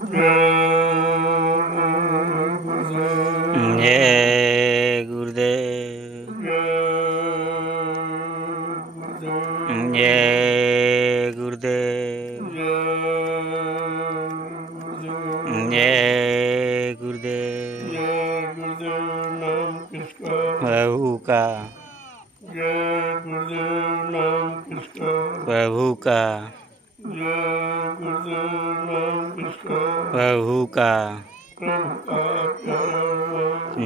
जय गुरुदेव। जय गुरुदेव। जय गुरुदेव। प्रभु का प्रभु का प्रभु का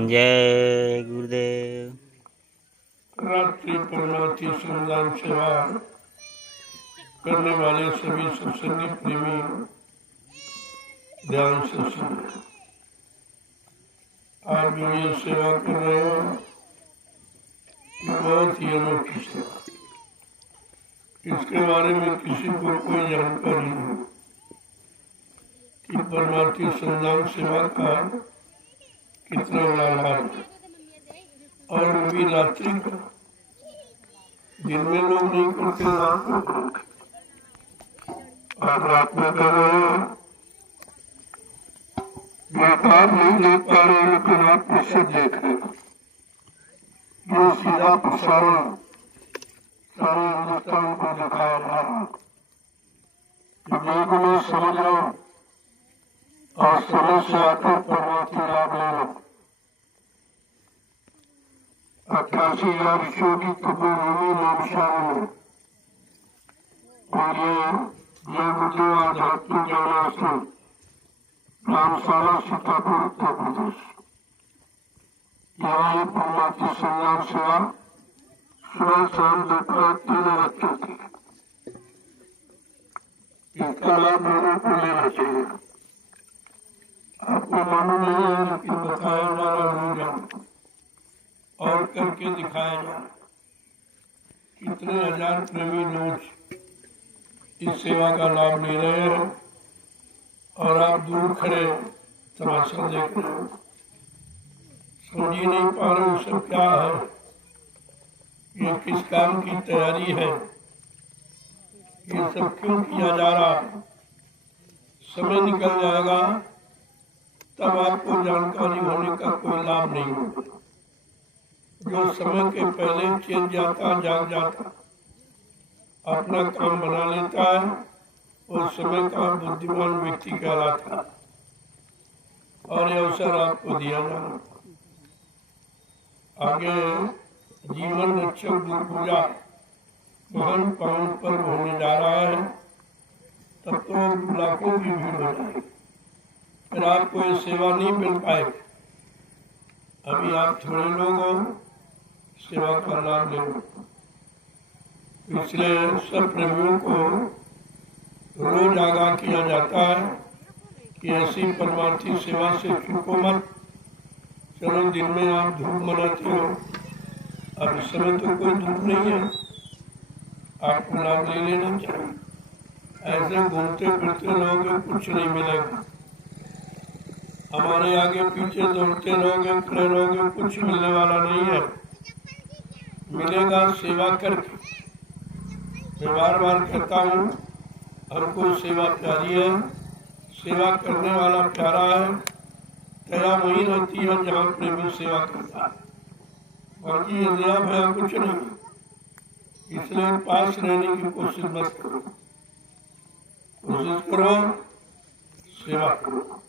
जय गुरुदेव। रात्रि परमार्थी श्रमदान सेवा करने वाले सभी सत्संगी प्रेमी ध्यान से सुनिए। आप जो ये सेवा कर रहे हो बहुत ही अनोखी सेवा, इसके बारे में किसी को कोई जानकारी नहीं कि परमार्थी श्रमदान सेवा का कितना बड़ा लाभ है। और वो भी रात्रि का, दिन में लोग नहीं करते, रात में करते। आप रात में कर रहे हो, व्यापार नहीं देख पा रहे लेकिन आप उससे देख रहे हो। जो सीधा प्रसारण सारे हिंदुस्तान को दिखाया जा रहा है। में समझ लो और समय से आकर परमार्थी लाभ ले लो। 88,000 विषयों की तपोभूमि नामशाला में और ये गुरुदेव आध्यात्मिक ज्ञानाश्रम नामशाला सीतापुर उत्तर प्रदेश। यहाँ ये परमार्थी संग्राम सेवा सुबह शाम दोपहर 3 बजे थी। इसका लाभ लोगों को लेना चाहिए। आपको मालूम नहीं है लेकिन बताया जा रहा है और करके दिखाया जा रहा। कितने हजार प्रेमी लोग इस सेवा का लाभ ले रहे हैं और आप दूर खड़े तमाशा देख रहे हो। समझ ही नहीं पा रहे हो सब क्या है, ये किस काम की तैयारी है, ये सब क्यों किया जा रहा है। समय निकल जाएगा तब आपको जानकारी होने का कोई लाभ नहीं होगा। जो समय के पहले चेत जाता, जाग जाता, अपना काम बना लेता है, उस समय का बुद्धिमान व्यक्ति कहलाता है। और ये अवसर आपको दिया जाना। आगे जीवन रक्षक गुरु पूजा महान पावन पर्व होने जा रहा है, तब तो लाखों की भीड़ हो जाएगी। फिर आपको ये सेवा नहीं मिल पाएगी। अभी आप थोड़े लोग हो, सेवा का लाभ ले। इसलिए सब प्रेमियों को रोज आगाह किया जाता है कि ऐसी परमार्थी सेवा से चूको मत। चलो दिन में आप धूप मनाते हो, अब इस समय तो कोई धूप नहीं है, आपको लाभ ले लेना चाहिए। ऐसे घूमते फिरते रहोगे कुछ नहीं मिलेगा। हमारे आगे पीछे दौड़ते रहोगे, खड़े रहोगे, कुछ मिलने वाला नहीं है। मिलेगा सेवा करके। मैं बार बार कहता हूँ, हमको सेवा प्यारी है, सेवा करने वाला प्यारा है। दया वही रहती है जहाँ प्रेमी सेवा करता है, बाकी ये दया भया कुछ नहीं। इसलिए पास रहने की कोशिश मत करो, कोशिश करो सेवा करो।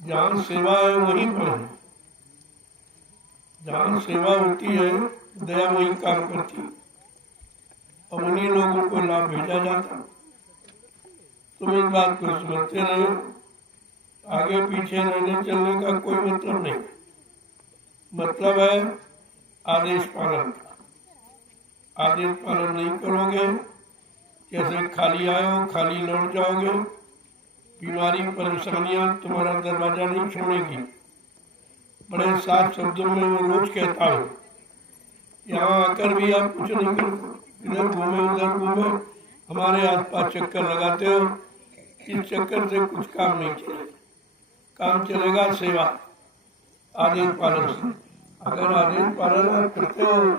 जहाँ सेवा है वहीं पर है, जहाँ सेवा होती है दया वही काम करती है। और उन्हीं लोगों को लाभ भेजा जाता। तुम इस बात को समझते नहीं, आगे पीछे रहने चलने का कोई मतलब नहीं। मतलब है आदेश पालन का। आदेश पालन नहीं करोगे, जैसे खाली आए हो खाली लौट जाओगे। बीमारी परेशानियां तुम्हारा दरवाजा नहीं छोड़ेगी। बड़े साफ शब्दों में मैं रोज कहता हूँ, यहाँ आकर भी आप कुछ नहीं करो, इधर घूमे उधर घूमे, हमारे आसपास चक्कर लगाते हो। इस चक्कर से कुछ काम नहीं चलेगा। काम चलेगा सेवा, आदेश पालन से। अगर आदेश पालन करते हो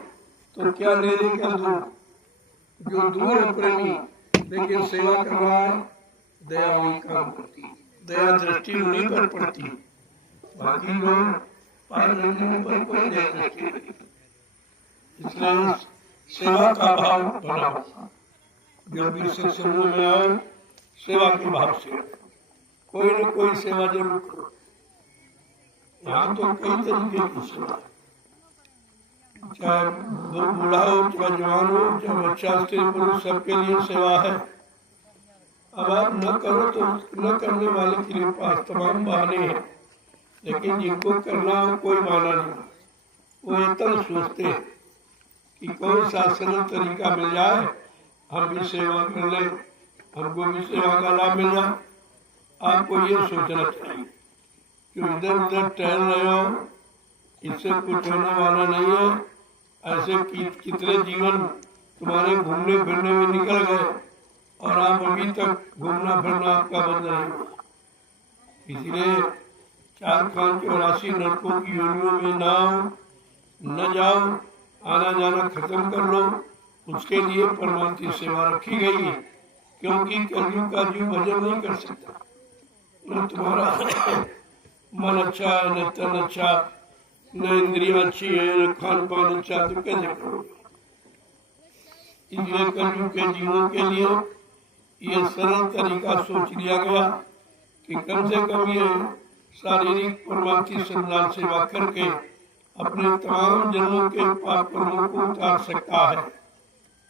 तो क्या ले ले क्या दूर, जो दूर है प्रेमी लेकिन सेवा कर रहा है, दया वही काम करती है। दया दृष्टि उन्हीं पर पड़ती है, बाकी लोग पार लगने पर कोई दया दृष्टि नहीं। इसलिए सेवा का भाव बना होता, जब भी सत्संग में आए सेवा के भाव से कोई न कोई सेवा जरूर करो। यहाँ तो कई तरीके की सेवा, चाहे बूढ़ा हो, चाहे जवान हो, चाहे बच्चा, स्त्री पुरुष, सबके लिए सेवा है। अब आप न करो तो न करने वाले के लिए पास तमाम बहाने हैं, लेकिन जिनको करना हो कोई बहाना नहीं। वो इतना सोचते हैं कि कौन सा सरल तरीका मिल जाए, हम भी सेवा कर ले, हमको भी सेवा का लाभ मिल जाए। आपको ये सोचना चाहिए कि इधर उधर टहल रहे हो, इससे कुछ होने वाला नहीं है। ऐसे कितने जीवन तुम्हारे घूमने फिरने में निकल गए और आप अभी तक घूमना फिरना आपका बंद नहीं हुआ। इसलिए 4 खान 84 नरकों की योनियों में ना आओ, न जाओ, आना जाना खत्म कर लो। उसके लिए परमात्मा की सेवा रखी गई है, क्योंकि कलयुग का जीव भजन नहीं कर सकता। न तुम्हारा मन अच्छा है, न तन अच्छा, न इंद्रियां अच्छी है, न खान पान अच्छा, तो कैसे करोगे? इसलिए कलयुग के जीवों के लिए ये सरल तरीका सोच लिया गया कि कम से कम ये शारीरिक परमात्मा की संज्ञान सेवा करके अपने तमाम जन्मों के पाप कर्मों को उतार सकता है।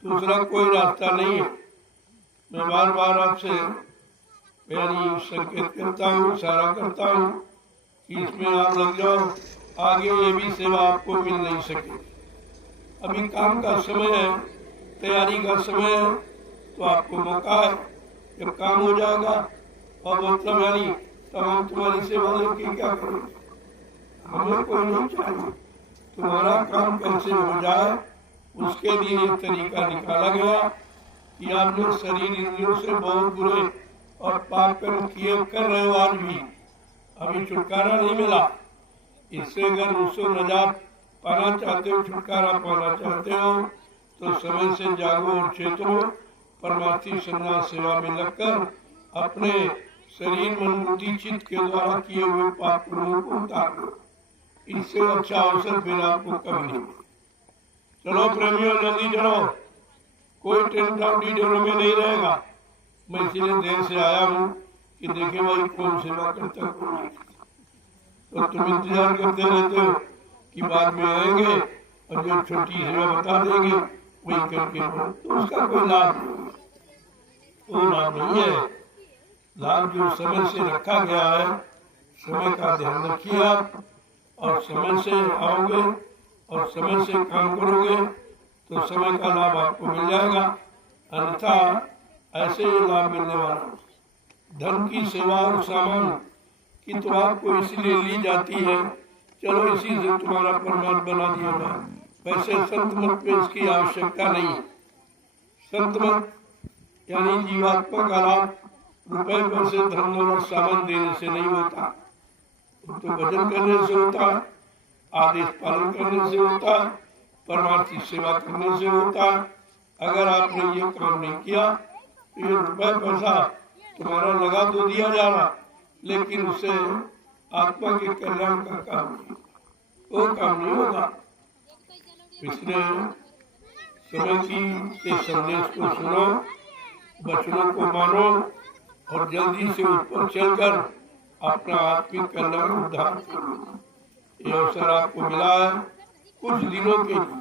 दूसरा कोई रास्ता नहीं है। मैं बार बार आपसे यानी संकेत करता हूँ, इशारा करता हूँ कि इसमें आप लग जाओ, आगे ये भी सेवा आपको मिल नहीं सके। अभी काम का समय है, तैयारी का समय है, तो आपको मौका है। जब काम हो जाएगा और मतलब यानी तब हम तुम्हारी सेवा लेके क्या करेंगे? हमें कोई नहीं चाहिए। तुम्हारा काम कैसे हो जाए उसके लिए ये तरीका निकाला गया कि आपने शरीर इंद्रियों से बहुत बुरे और पाप कर्म किए कर रहे हो, आज भी अभी छुटकारा नहीं मिला। इससे अगर उससे नजात पाना चाहते हो, छुटकारा पाना चाहते हो, तो समय से जागो और चेतो, परमार्थी संज्ञान सेवा में लगकर अपने शरीर मन बुद्धि चित्त के द्वारा किए हुए पाप कर्मों को उतार लो। इससे अच्छा अवसर फिर आपको कभी नहीं। चलो प्रेमियों, जल्दी चलो, कोई टेंट डीडरों में नहीं रहेगा। मैं इसलिए देर से आया हूँ कि देखे भाई कौन सेवा करता कौन नहीं। तो तुम इंतजार करते रहते हो कि बाद में आएंगे और जो छोटी सेवा बता देंगे वही करके, तो उसका कोई लाभ नहीं, वो लाभ नहीं है। लाभ जो समय से रखा गया है, समय का ध्यान रखिए आप, और समय से आओगे और समय से काम करोगे तो समय का लाभ आपको मिल जाएगा। अन्यथा ऐसे ही लाभ मिलने वाला धर्म की सेवा और सामान की तो आपको इसलिए ली जाती है, चलो इसी से तुम्हारा प्रमाण बना दिया जाए। वैसे संत मत में इसकी आवश्यकता नहीं है। संत मत यानी जीवात्मा का लाभ रुपए पैसे धन और सामान देने से नहीं होता, तो भजन करने से होता, आदेश पालन करने से होता, परमार्थ की सेवा करने से होता। अगर आपने ये काम नहीं किया तो ये रुपए पैसा तुम्हारा लगा तो दिया जा रहा, लेकिन उससे आत्मा के कल्याण का काम नहीं, वो काम नहीं होगा। इसलिए समय की के संदेश को सुनो, वचनों को मानो और जल्दी से उस पर चलकर अपना आत्मिक कल्याण उद्धार करो। ये अवसर आपको मिला है कुछ दिनों के लिए,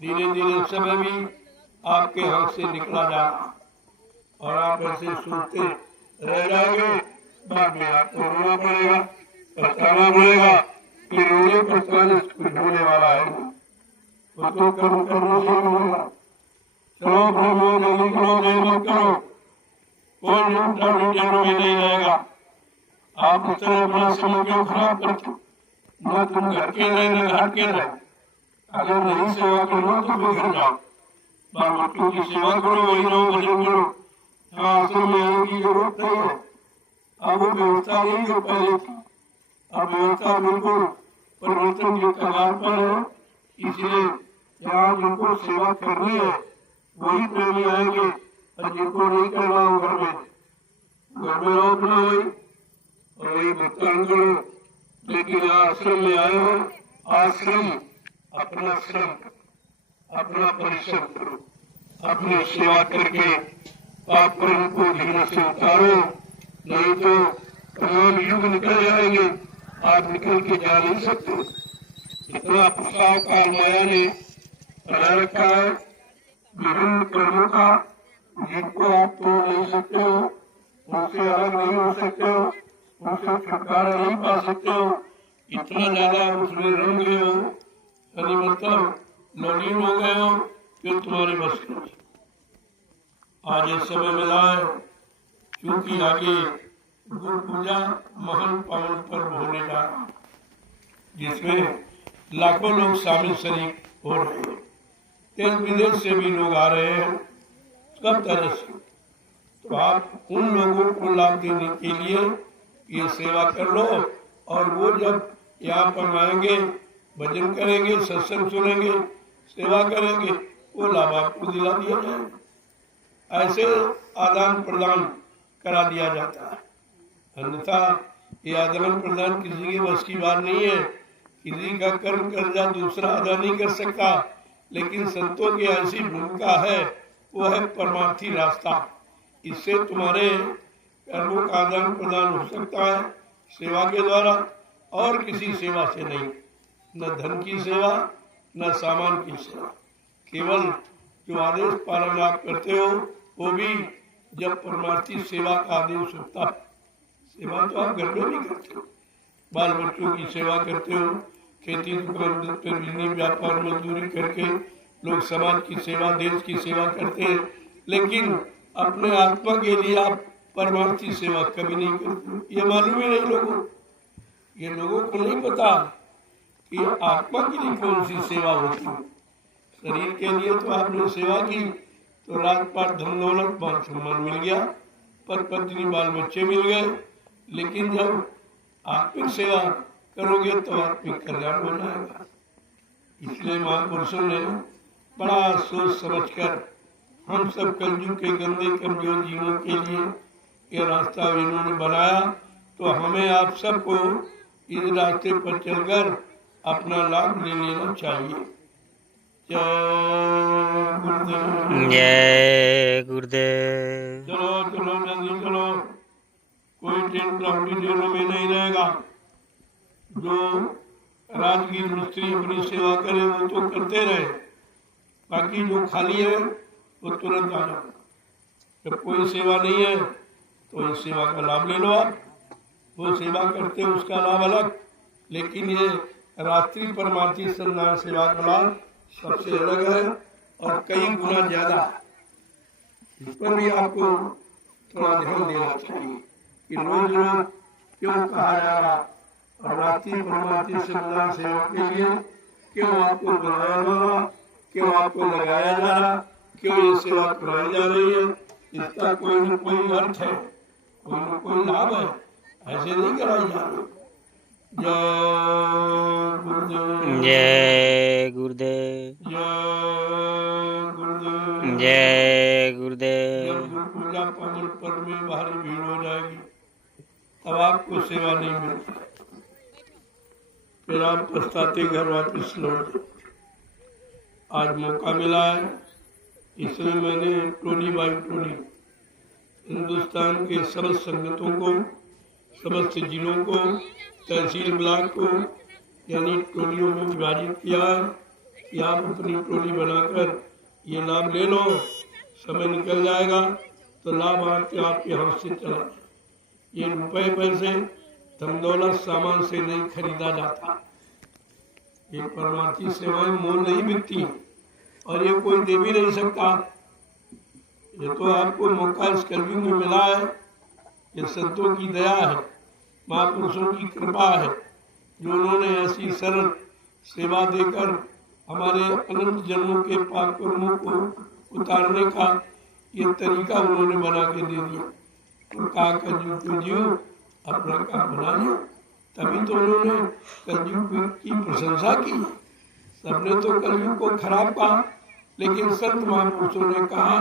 धीरे धीरे समय भी आपके हाथ से निकला जा रहा और आप ऐसे सोचते रह जाओगे। बाद में आपको रोना पड़ेगा, पछताना पड़ेगा कि रोने पछताने से कुछ होने वाला है, तो कर्म करने से होगा। चलो ब्रह्मो जल्दी करो, देर मत करो, कोई ढूंढने में नहीं रहेगा। आप उस तरह अपना समय क्यों खराब करते? न तुम घर के रहे न घर के रहे। अगर नहीं सेवा करो तो फिर घर जाओ, बाल बच्चों की सेवा करो, वही रहो, भजन करो। यहाँ आश्रम में आने की जरूरत नहीं है। अब वो व्यवस्था नहीं जो पहले थी, अब व्यवस्था बिल्कुल परिवर्तन की कगार पर है। इसलिए यहाँ जिनको सेवा करनी है वही प्रेमी आएंगे, और जिनको नहीं करना हो घर में रहो अपना वही भुगतान करो, लेकिन आश्रम में आए हो, आश्रम अपना श्रम, अपना परिश्रम करो, अपनी सेवा करके पाप कर्म को धीरे से उतारो, नहीं तो तमाम युग निकल जाएंगे, आप निकल के जा नहीं सकते। इतना प्रस्ताव काल माया ने बना रखा है विभिन्न कर्मों का, जिनको आप तोड़ नहीं सकते हो, उनसे अलग नहीं हो सकते हो, उनसे छुटकारा नहीं पा सकते हो। इतना ज्यादा उसमें रंग गए हो, यानी मतलब नवीन हो गए हो, फिर तुम्हारे बस की नहीं। आज ये समय मिला है, क्योंकि आगे गुरु पूजा महान पावन पर्व होने जा रहा है, जिसमें लाखों लोग शामिल शरीक हो रहे हैं। देश विदेश से भी लोग आ रहे हैं, सब तरह से। तो आप उन लोगों को लाभ देने के लिए ये सेवा कर लो, और वो जब यहाँ पर आएंगे, भजन करेंगे, सत्संग सुनेंगे, सेवा करेंगे, वो लाभ आपको दिला दिया जाएगा। ऐसे आदान प्रदान करा दिया जाता है, अन्यथा ये आदान प्रदान किसी के बस की बात नहीं है। किसी का कर्म कर्जा दूसरा अदा नहीं कर सकता, लेकिन संतों की ऐसी भूमिका है, वो है परमार्थी रास्ता। इससे तुम्हारे कर्मों का आदान प्रदान हो सकता है सेवा के द्वारा, और किसी सेवा से नहीं। न धन की सेवा, न सामान की सेवा, केवल जो आदेश पालन आप करते हो, वो भी जब परमार्थी सेवा का आदेश होता है। सेवा तो आप घर में भी करते हो, बाल बच्चों की सेवा करते हो, खेती दुकान बिजली व्यापार मजदूरी करके लोग समाज की सेवा, देश की सेवा करते हैं, लेकिन अपने आत्मा के लिए आप परमार्थी सेवा कभी नहीं करते। ये मालूम ही नहीं लोगों, ये लोगों को नहीं पता कि आत्मा के लिए कौन सी सेवा होती है। शरीर के लिए तो आपने सेवा की, तो राजपाट धन दौलत मान सम्मान मिल गया, पर पत्नी बाल बच्चे मिल गए, लेकिन जब आत्मिक सेवा करोगे तो आत्मिक कल्याण हो जाएगा। इसलिए महापुरुषों ने बड़ा सोच समझकर हम सब कलयुग के गंदे कमजोर जीवों के लिए ये रास्ता इन्होंने बनाया, तो हमें आप सबको इस रास्ते पर चलकर अपना लाभ ले लेना चाहिए। जय गुरुदेव। जय गुरुदेव। चलो चलो जल्दी चलो, कोई ट्रेन लंबी ट्रेनों में नहीं रहेगा। जो राजगीर मिस्त्री अपनी सेवा करे वो तो करते रहे, बाकी जो खाली है वो तुरंत आ जाओ। जब कोई सेवा नहीं है तो इस सेवा का लाभ ले लो आप। वो सेवा करते हैं उसका लाभ अलग, लेकिन ये रात्रि परमार्थी संधान सेवा का लाभ सबसे अलग है और कई गुना ज्यादा। इस पर भी आपको थोड़ा ध्यान देना चाहिए कि रोज रोज क्यों कहा जा रहा, और रात्रि परमार्थी संधान सेवा के लिए क्यों आपको बुलाया जा रहा, क्यों आपको लगाया जा रहा, क्यों ये सेवा कराई जा रही है। इसका कोई न कोई अर्थ है, कोई न कोई लाभ है, ऐसे नहीं कराई जा रही। जय गुरुदेव। जय गुरुदेव। जय गुरुदेव। जय गुरुदेव। जब गुरु पूजा पावन पर्व में भारी भीड़ हो जाएगी, तब आपको सेवा नहीं मिलती, फिर आप पछताते घर वापस लौट। आज मौका मिला है, इसलिए मैंने टोली बाई टोली हिंदुस्तान के समस्त संगतों को, समस्त जिलों को, तहसील ब्लॉक को यानी टोलियों में विभाजित किया है कि आप अपनी टोली बनाकर ये लाभ ले लो। समय निकल जाएगा तो लाभ आपके हाथ से चला जाए। ये रुपए पैसे धन दौलत सामान से नहीं खरीदा जाता। ये परमार्थी सेवाएं मोल नहीं बिकती और ये कोई दे भी नहीं सकता। ये तो आपको मौका इस कलयुग में मिला है, ये संतों की दया है, महापुरुषों की कृपा है, जो उन्होंने ऐसी सरल सेवा देकर हमारे अनंत जन्मों के पाप कर्मों को उतारने का ये तरीका उन्होंने बना के दे दिया। तो कहा कलयुग को जियो, अपना काम बना लियो। तभी तो उन्होंने कलयुग की प्रशंसा की। सबने तो कलयुग को खराब कहा, लेकिन संत महापुरुषों ने कहा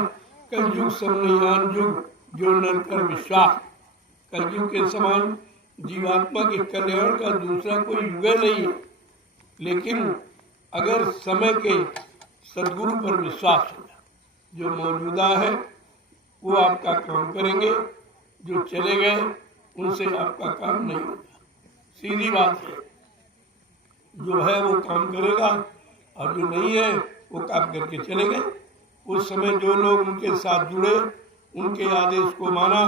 कलयुग समयान युग जो नर कर विश्वास। कलयुग के समान जीवात्मा के कल्याण का दूसरा कोई युग नहीं है, लेकिन अगर समय के सदगुरु पर विश्वास हो, जो मौजूदा है वो आपका काम करेंगे, जो चले गए उनसे आपका काम नहीं होगा। सीधी बात है, जो है वो काम करेगा और जो नहीं है वो काम करके चले गए। उस समय जो लोग उनके साथ जुड़े, उनके आदेश को माना,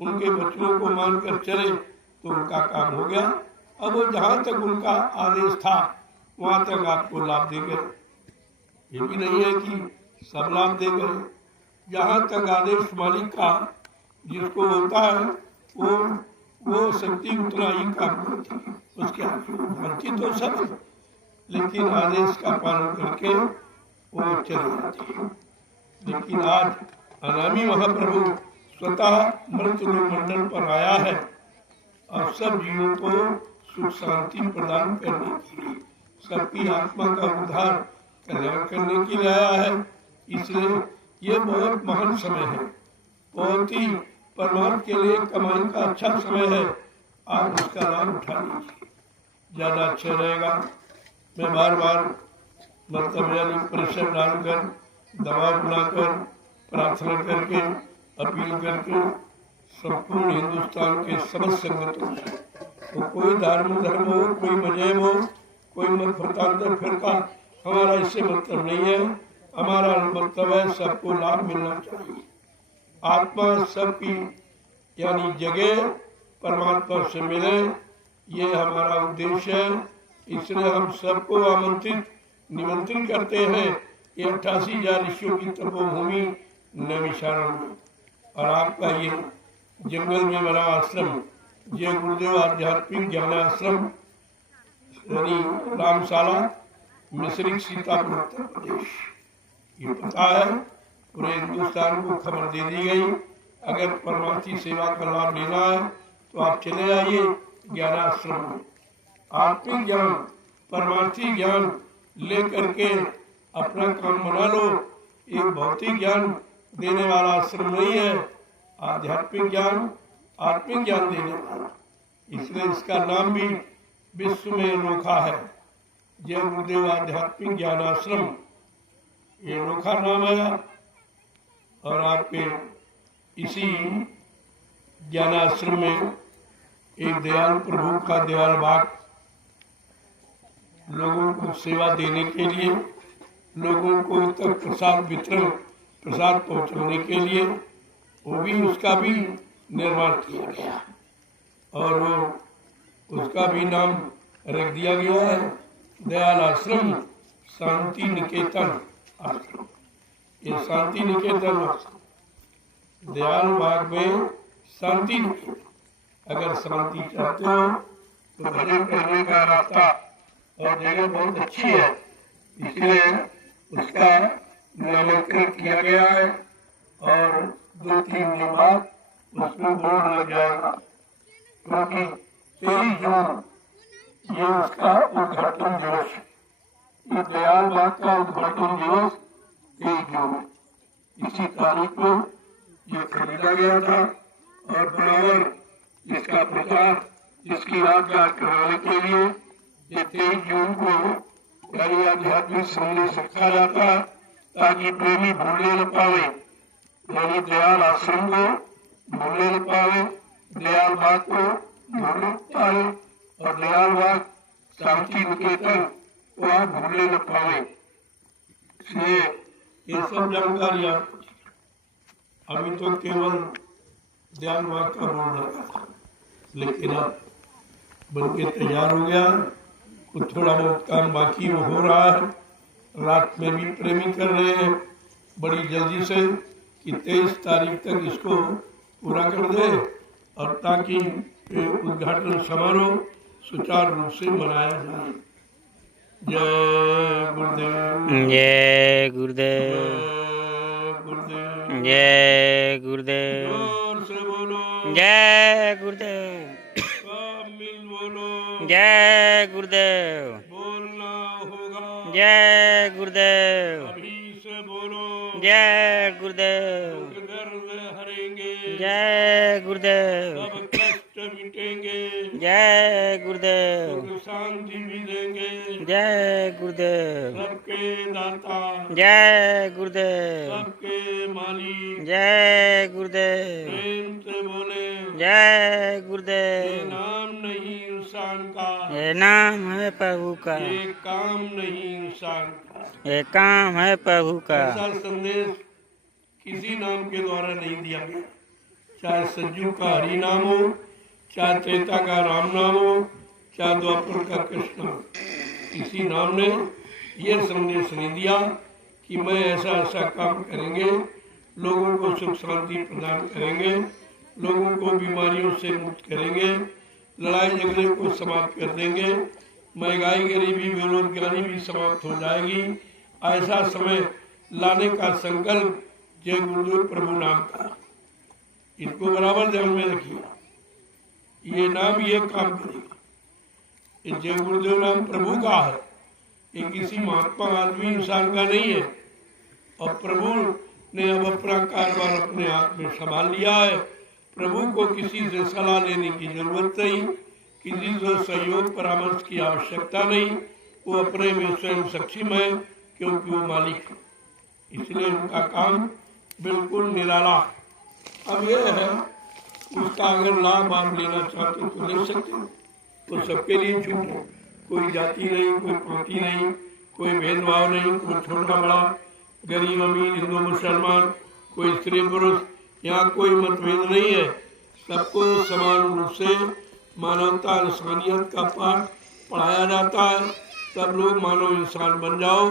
उनके वचनों को मानकर चले तो उनका काम हो गया। अब वो जहाँ तक उनका आदेश था वहाँ तक आपको लाभ दे गए। ये भी नहीं है कि सब लाभ दे गए। जहाँ तक आदेश मालिक का जिसको होता है वो शक्ति उतना ही काम करती है, उसके भक्ति तो सब, लेकिन आदेश का पालन करके वो चले जाती है। लेकिन आज अनामी महाप्रभु स्वतः मृत्यु मंडल पर आया है और सब जीवों को सुख शांति प्रदान करने के लिए, सबकी आत्मा का उद्धार कल्याण करने के लिए आया है। इसलिए ये बहुत महान समय है, बहुत ही परमात्मा के लिए कमाई का अच्छा समय है। आप उसका लाभ उठा लीजिए, ज्यादा अच्छा रहेगा। मैं बार बार मतलब प्रेशर डालकर, दबाव बनाकर, प्रार्थना करके, अपील करके संपूर्ण हिंदुस्तान के समस्त संगठनों से, तो कोई धर्म हो, कोई मजहब हो, कोई मत प्रतांतर फिरका, हमारा इससे मतलब नहीं है। हमारा मतलब है सबको लाभ मिलना चाहिए। आत्मा सबकी यानी जगह परमात्मा से मिले, ये हमारा उद्देश्य है। इसलिए हम सबको आमंत्रित निमंत्रण करते हैं ये 88,000 ऋषियों की तपोभूमि नैमिषारण्य में, और आपका ये जंगल में बना आश्रम जय गुरुदेव आध्यात्मिक ज्ञान आश्रम यानी रामशाला मिश्रिक सीतापुर उत्तर प्रदेश, ये पता है पूरे हिंदुस्तान को खबर दे दी गई। अगर परमार्थी सेवा का लाभ लेना है तो आप चले आइए ज्ञानाश्रम में। आत्मिक ज्ञान, परमार्थी ज्ञान ले करके अपना काम बना लो। एक भौतिक ज्ञान देने वाला आश्रम नहीं है, आध्यात्मिक ज्ञान, आत्मिक ज्ञान देने वाला। इसलिए इसका नाम भी विश्व में अनोखा है, जय गुरुदेव आध्यात्मिक ज्ञान आश्रम, ये अनोखा नाम है। और आपके इसी ज्ञानाश्रम में एक दयाल प्रभु का दयाल बाग, लोगों को सेवा देने के लिए, लोगों को तक प्रसाद वितरण, प्रसाद पहुंचाने के लिए, वो भी उसका भी निर्माण किया गया और वो उसका भी नाम रख दिया गया है दयाल आश्रम शांति निकेतन आश्रम। ये शांति निकेतन आश्रम दयाल बाग में शांति निकेतन। अगर शांति चाहते हो तो भजन करने का रास्ता और जगह बहुत अच्छी है, इसलिए उसका नामांकन किया गया है और 2-3 दिन बाद उसमें बोर्ड लग जाएगा, क्योंकि 23 जून ये उसका उद्घाटन दिवस है। ये दयाल बाग का उद्घाटन दिवस 23 जून, इसी तारीख को ये खरीदा गया था और बराबर इसका प्रचार, इसकी यादगार कराने के लिए ये 23 जून को यानी आध्यात्मिक संदेश रखा जाता है, ताकि प्रेमी भूलने न पावे, यानी दयाल आश्रम को भूलने न पावे, दयाल बाग को भूलने न पावे और दयाल बाग शांति निकेतन को आप भूलने न पावे। इसलिए ये सब जानकारियां अभी तो केवल दयाल बाग का बोर्ड लगा था, लेकिन अब बनके तैयार हो गया। कुछ थोड़ा बहुत काम बाकी वो हो रहा है, रात में भी प्रेमी कर रहे हैं बड़ी जल्दी से कि 23 तारीख तक इसको पूरा कर दे और ताकि उद्घाटन समारोह सुचारू रूप से मनाया जाए। जय गुरुदेव, जय गुरुदेव, गुरुदेव, जय गुरुदेव, जोर से बोलो जय गुरुदेव, सब मिल बोलो जय गुरुदेव, बोलना होगा, जय गुरुदेव, अभी से बोलो, जय गुरुदेव, गर्व हरेंगे, जय गुरुदेव, सब कष्ट मिटेंगे, जय गुरुदेव। सुख शांति भी देंगे। जय गुरुदेव। सबके दाता, जय गुरुदेव। सबके मालिक, जय गुरुदेव। प्रेम से बोले, जय ये गुरुदेव। नाम नहीं इंसान का, ये नाम है प्रभु का, ये काम नहीं इंसान का। ये काम है प्रभु का। ऐसा संदेश किसी नाम के द्वारा नहीं दिया गया, चाहे सज्जू का हरि नाम हो, चाहे त्रेता का राम नाम हो, चाहे द्वापर का कृष्ण हो। किसी नाम ने ये संदेश नहीं दिया कि मैं ऐसा ऐसा काम करेंगे, लोगों को सुख शांति प्रदान करेंगे, लोगों को बीमारियों से मुक्त करेंगे, लड़ाई झगड़े को समाप्त कर देंगे, महंगाई गरीबी बेरोजगारी भी समाप्त हो जाएगी। ऐसा समय लाने का संकल्प जय गुरुदेव प्रभु नाम का, इसको बराबर ध्यान में रखिए। ये नाम ये काम करेगा। ये जय गुरुदेव नाम प्रभु का है, ये किसी महात्मा आदमी इंसान का नहीं है। और प्रभु ने अब अपना कारोबार अपने हाथ में संभाल लिया है। प्रभु को किसी से सलाह लेने की जरूरत नहीं, किसी से सहयोग परामर्श की आवश्यकता नहीं। वो अपने में स्वयं सक्षम है, क्योंकि वो मालिक है। इसलिए उनका काम बिल्कुल निराला। अब यह है, उसका अगर लाभ आप लेना चाहते हो तो ले सकते हो, तो सबके लिए छूट है। कोई जाति नहीं, कोई पाति नहीं, कोई भेदभाव नहीं, कोई छोटा बड़ा, गरीब अमीर, हिंदू मुसलमान, कोई स्त्री पुरुष, यहाँ कोई मतभेद नहीं है। सबको समान रूप से मानवता इंसानियत का पाठ पढ़ाया जाता है। सब लोग मानव इंसान बन जाओ,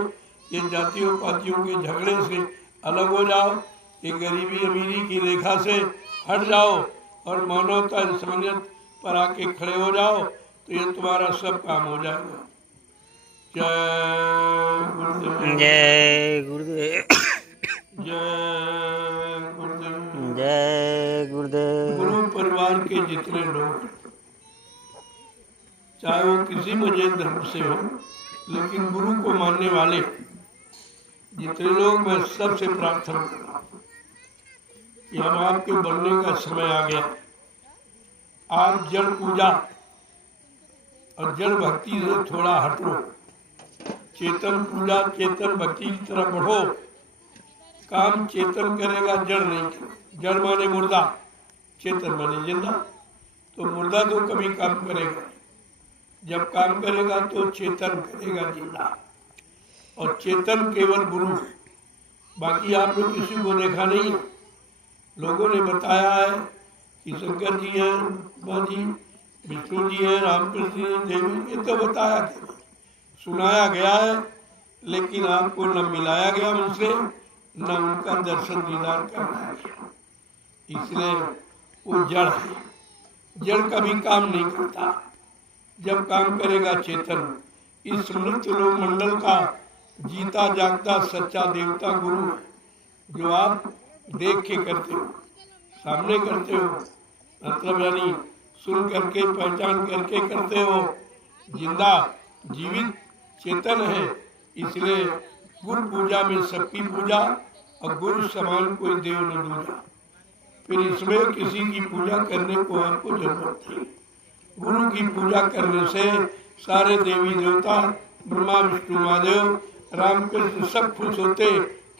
ये जातियों पातियों के झगड़े से अलग हो जाओ, ये गरीबी अमीरी की रेखा से हट जाओ और मानवता इंसानियत पर आके खड़े हो जाओ, तो ये तुम्हारा सब काम हो जाएगा। जय गुरुदेव। जय गुरुदेव। जय गुरुदेव। जय गुरुदेव। गुरु परिवार के जितने लोग, चाहे वो किसी भी जैन धर्म से हो, लेकिन गुरु को मानने वाले जितने लोग, मैं सबसे प्रार्थना कर रहा हूँ कि हम आपके बनने का समय आ गया। आप जड़ पूजा और जड़ भक्ति से थोड़ा हटो, चेतन पूजा चेतन भक्ति की तरफ बढ़ो। काम चेतन करेगा, जड़ नहीं करेगा। जड़ माने मुर्दा, चेतन माने जिंदा। तो मुर्दा तो कभी काम करेगा, जब काम करेगा तो चेतन करेगा जिंदा। और चेतन केवल गुरु है, बाकी आप लोग किसी को देखा नहीं। लोगों ने बताया है कि शंकर जी हैं, ब्रह्मा जी, विष्णु जी हैं, रामकृष्ण जी हैं, देवी, ये तो बताया गया, सुनाया गया है, लेकिन आपको न मिलाया गया उनसे, न उनका दर्शन दीदार कराया गया। इसलिए वो जड़ है। जड़ कभी काम नहीं करता, जब काम करेगा चेतन। इस मृत्यु लोक मंडल का जीता जागता सच्चा देवता गुरु है, जो आप देख के करते हो, सामने करते हो, मतलब यानी सुन करके पहचान करके करते हो। जिंदा जीवित चेतन है, इसलिए गुरु पूजा में सबकी पूजा, और गुरु समान कोई देव न दूजा। फिर इसमें किसी की पूजा करने को आपको जरूरत नहीं। गुरु की पूजा करने से सारे देवी देवता, ब्रह्मा विष्णु महादेव, रामकृष्ण सब खुश होते,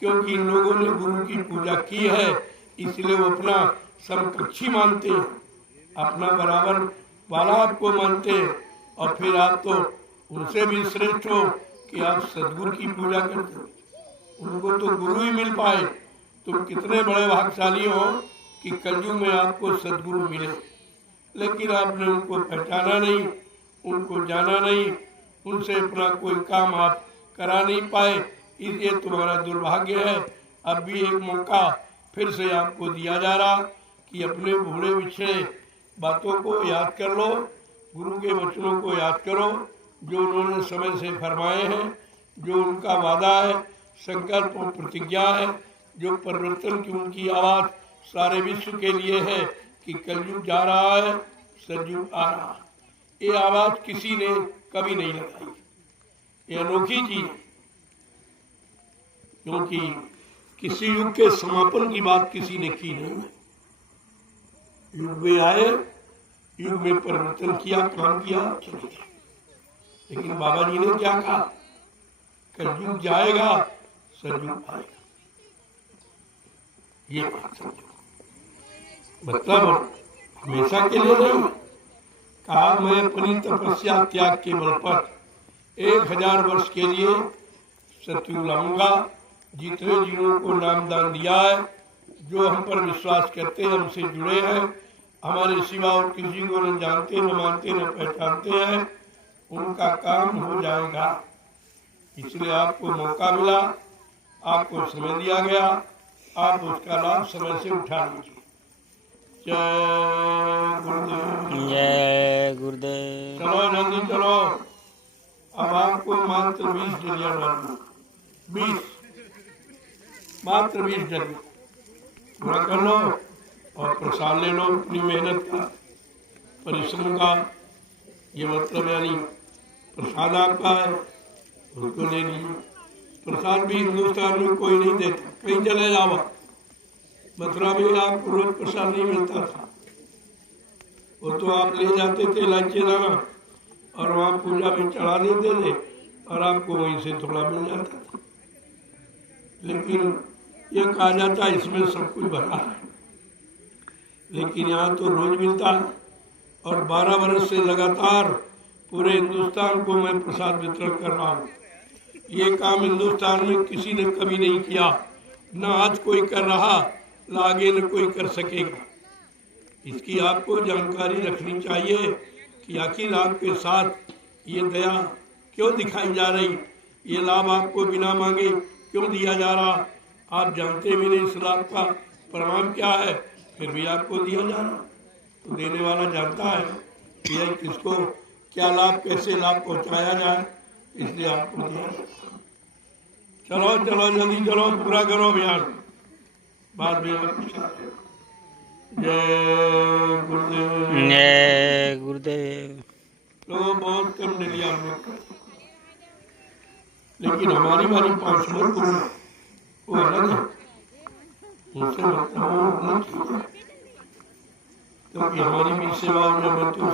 क्योंकि इन लोगों ने गुरु की पूजा की है। इसलिए वो अपना समकक्षी मानते, अपना बराबर वाला आपको मानते, और फिर आप तो उनसे भी श्रेष्ठ हो कि आप सदगुरु की पूजा करते हो। उनको तो गुरु ही मिल पाए। तुम कितने बड़े भाग्यशाली हो कि कलयुग में आपको सदगुरु मिले, लेकिन आपने उनको पहचाना नहीं, उनको जाना नहीं, उनसे अपना कोई काम आप करा नहीं पाए। इसलिए तुम्हारा दुर्भाग्य है। अब भी एक मौका फिर से आपको दिया जा रहा कि अपने भूले बिछड़े बातों को याद कर लो, गुरु के वचनों को याद करो, जो उन्होंने समय से फरमाए हैं, जो उनका वादा है, संकल्प और प्रतिज्ञा है, जो परिवर्तन की उनकी आवाज सारे विश्व के लिए है कि कलयुग जा रहा है, सतयुग आ रहा है। ये आवाज किसी ने कभी नहीं लगाई, ये अनोखी चीज, क्योंकि किसी युग के समापन की बात किसी ने की नहीं है। युग भी आए युग में परिवर्तन किया, काम किया, चले गए। लेकिन बाबा जी ने क्या कहा, कलयुग जाएगा, सतयुग आएगा। ये बात समझो, मतलब हमेशा के लिए नहीं। कहा मैं अपनी तपस्या त्याग के बल पर 1000 वर्ष के लिए सतयुग लाऊंगा। जितने जीवों को नामदान दिया है, जो हम पर विश्वास करते हैं, हमसे जुड़े हैं, हमारे सिवा और किसी को न जानते, न मानते, न पहचानते हैं, उनका काम हो जाएगा। इसलिए आपको मौका मिला, आपको समय दिया गया, आप उसका लाभ समय से उठा लीजिए। जय गुरुदेव। जय गुरुदेव। चलो जल्दी चलो। अब आपको मात्र 20 डलिया डालना, 20, मात्र 20 डलिया पूरा कर लो और प्रसाद ले लो अपनी मेहनत का, परिश्रम का। ये मतलब यानी प्रसाद आपका है, उसको ले लीजिए। प्रसाद भी हिंदुस्तान में कोई नहीं देता, कहीं चले जाओ। मथुरा में आपको रोज प्रसाद नहीं मिलता था, वो तो आप ले जाते थे लाचे दाना और वहाँ पूजा में चढ़ा देते थे और आपको वहीं से थोड़ा मिल जाता था। लेकिन ये कहा जाता है इसमें सब कुछ भरा है, लेकिन यहाँ तो रोज मिलता है। और 12 वर्ष से लगातार पूरे हिंदुस्तान को मैं प्रसाद वितरण कर रहा हूँ। ये काम हिंदुस्तान में किसी ने कभी नहीं किया, न आज कोई कर रहा, न आगे न कोई कर सकेगा। इसकी आपको जानकारी रखनी चाहिए कि आखिर आपके साथ ये दया क्यों दिखाई जा रही, ये लाभ आपको बिना मांगे क्यों दिया जा रहा। आप जानते भी नहीं इस लाभ का परिणाम क्या है, फिर भी आपको दिया जा रहा। तो देने वाला जानता है कि यह किसको क्या लाभ, कैसे लाभ पहुंचाया जाए, इसलिए आपको दिया जाता। चलो चलो जल्दी चलो, पूरा करो अभियान, बाद में आप जय गुरुदेव। जय गुरुदेव। तो बहुत कम ने लिया हमने, लेकिन हमारी वाली 5 लोग वो अलग है, उनसे मतलब क्योंकि हमारी भी सेवा में तो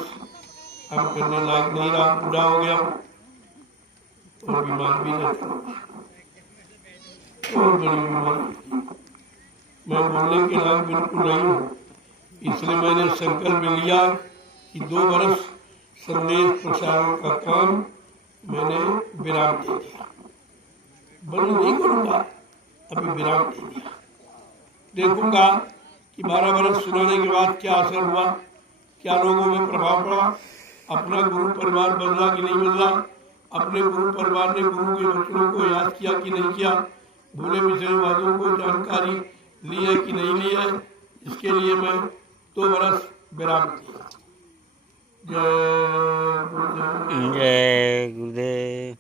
हम करने लायक नहीं रहा, बूढ़ा हो गया और बीमार भी रहता, और बड़ी बीमारी। मैं बोलने के लायक बिल्कुल नहीं हूँ, इसलिए मैंने संकल्प लिया कि 2 वर्ष संदेश प्रसारण का काम मैंने विराम दे दिया। बंद नहीं करूँगा, अभी विराम दे दिया। देखूंगा कि 12 वर्ष सुनाने के बाद क्या असर हुआ, क्या लोगों में प्रभाव पड़ा, अपना गुरु परिवार बदला कि नहीं बदला, अपने गुरु परिवार ने गुरु के वचनों को याद किया कि नहीं किया, भूले बिछड़े वादों को जानकारी ली है कि नहीं ली है। इसके लिए मैं 2 वर्ष विराम दिया। जय गुरुदेव। जय गुरुदेव।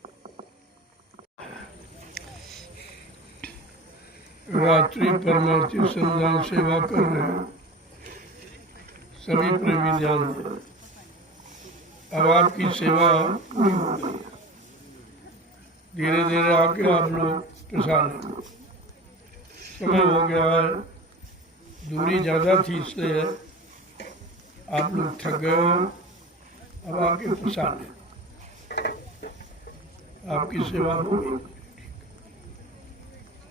रात्रि परमार्थी संधान सेवा कर रहे हैं सभी प्रेमी ध्यान दें। अब आपकी सेवा पूरी हो गई है, धीरे धीरे आके आप लोग प्रसाद लेंगे। समय हो गया है, दूरी ज़्यादा थी इसलिए आप लोग थक गए हो। अब आके प्रसाद लें, आपकी सेवा हो गई।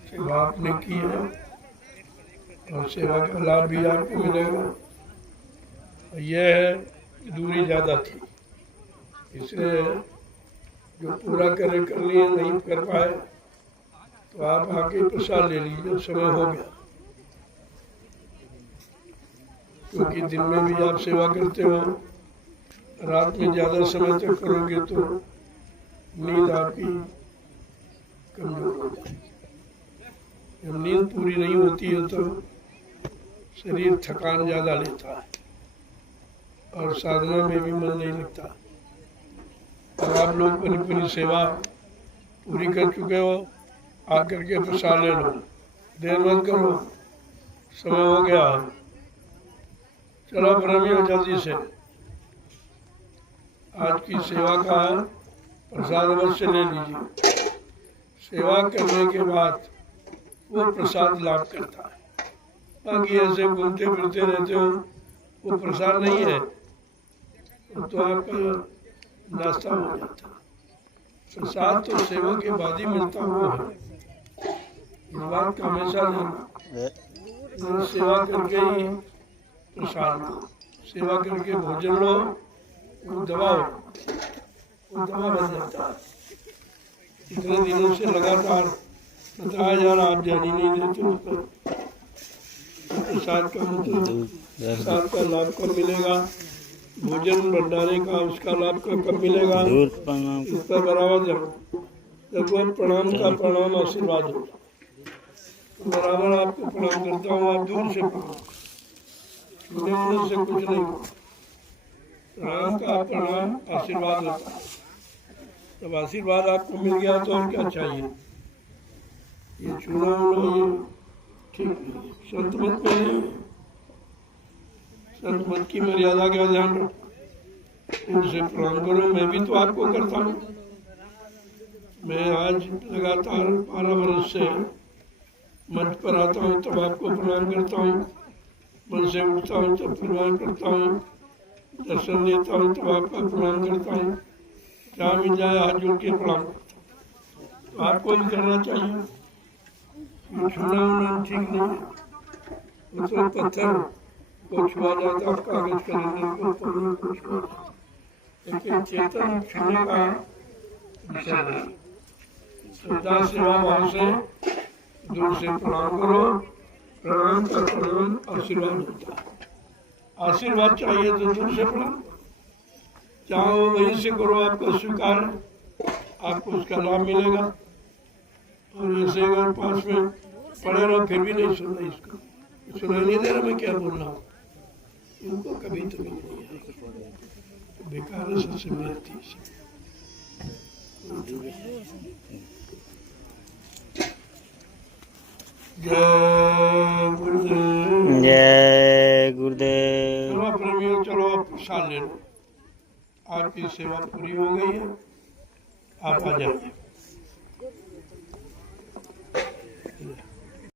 सेवा आपने की है और सेवा का लाभ भी आपको मिलेगा। यह है कि दूरी ज़्यादा थी, इसलिए जो पूरा कर लिए नहीं कर पाए तो आप आके प्रसाद ले लीजिए, समय हो गया। क्योंकि दिन में भी आप सेवा करते हो, रात में ज़्यादा समय तक करोगे तो नींद आपकी कमजोर हो जाएगी। जब नींद पूरी नहीं होती है तो शरीर थकान ज़्यादा लेता है और साधना में भी मन नहीं लगता। और आप लोग अपनी अपनी सेवा पूरी कर चुके हो, आकर के प्रसाद ले लो, देर मत करो, समय हो गया। चलो ब्रह्मियों जल्दी से आज की सेवा का प्रसाद अवश्य ले लीजिए। सेवा करने के बाद वो प्रसाद लाभ करता है, बाकी ऐसे घूमते फिरते रहते हो वो प्रसाद नहीं है, तो आपका नाश्ता हो जाता। प्रसाद तो सेवा के बाद ही मिलता वो है, इस बात का हमेशा ध्यान। सेवा करके ही प्रसाद लो, सेवा करके भोजन लो, वो दवा हो, वो दवा बन जाता है। इतने दिनों से लगातार बताया जा रहा, आप ध्यान ही नहीं देते उस पर। प्रसाद का मतलब, प्रसाद का लाभ कब मिलेगा, भोजन भंडारे का उसका लाभ कब मिलेगा, इस पर बराबर ध्यान। जब प्रणाम का प्रणाम आशीर्वाद हो, बराबर आपको प्रणाम करता हूँ, आप दूर से छूने से कुछ नहीं, प्रणाम का प्रणाम आशीर्वाद होता है। जब आशीर्वाद आपको मिल गया तो और क्या चाहिए। ये छूना होना ये ठीक नहीं है, संत मत में नहीं है। संत मत की मर्यादा का ध्यान रखो, उनसे प्रणाम करो। मैं भी तो आपको करता हूँ, मैं आज लगातार 12 वर्ष से मंच पर आता हूँ तब आपको प्रणाम करता हूँ, मन से उठता हूँ तब प्रणाम करता हूँ, दर्शन देता हूँ तब आपका प्रणाम करता हूँ, क्या मिल जाए हाथ जोड़ के प्रणाम करता हूँ। तो आपको भी करना चाहिए। छूना होना ठीक नहीं है, वो तो पत्थर को छुआ जाता, कागज का पानी को छुआ जाता, लेकिन चेतन छूने का विषय नहीं। श्रद्धा सेवा भाव से दूर से प्रणाम करो, प्रणाम का प्रणाम आशीर्वाद होता है। आशीर्वाद चाहिए तो दूर से प्रणाम, चाहो वहीं से करो, आपका स्वीकार है, आपको उसका लाभ मिलेगा। और ऐसे अगर पास में पड़े रहो फिर भी नहीं सुन रही, इसको सुनाई नहीं दे रहा मैं क्या बोल रहा हूँ, इनको कभी तो नहीं आएगी, बेकार है सबसे मेहनती। जय गुरुदेव, जय गुरुदेव। चलो प्रेमियों, चलो आप प्रसाद ले लो, आपकी सेवा पूरी हो गई है, आप आ जाइए।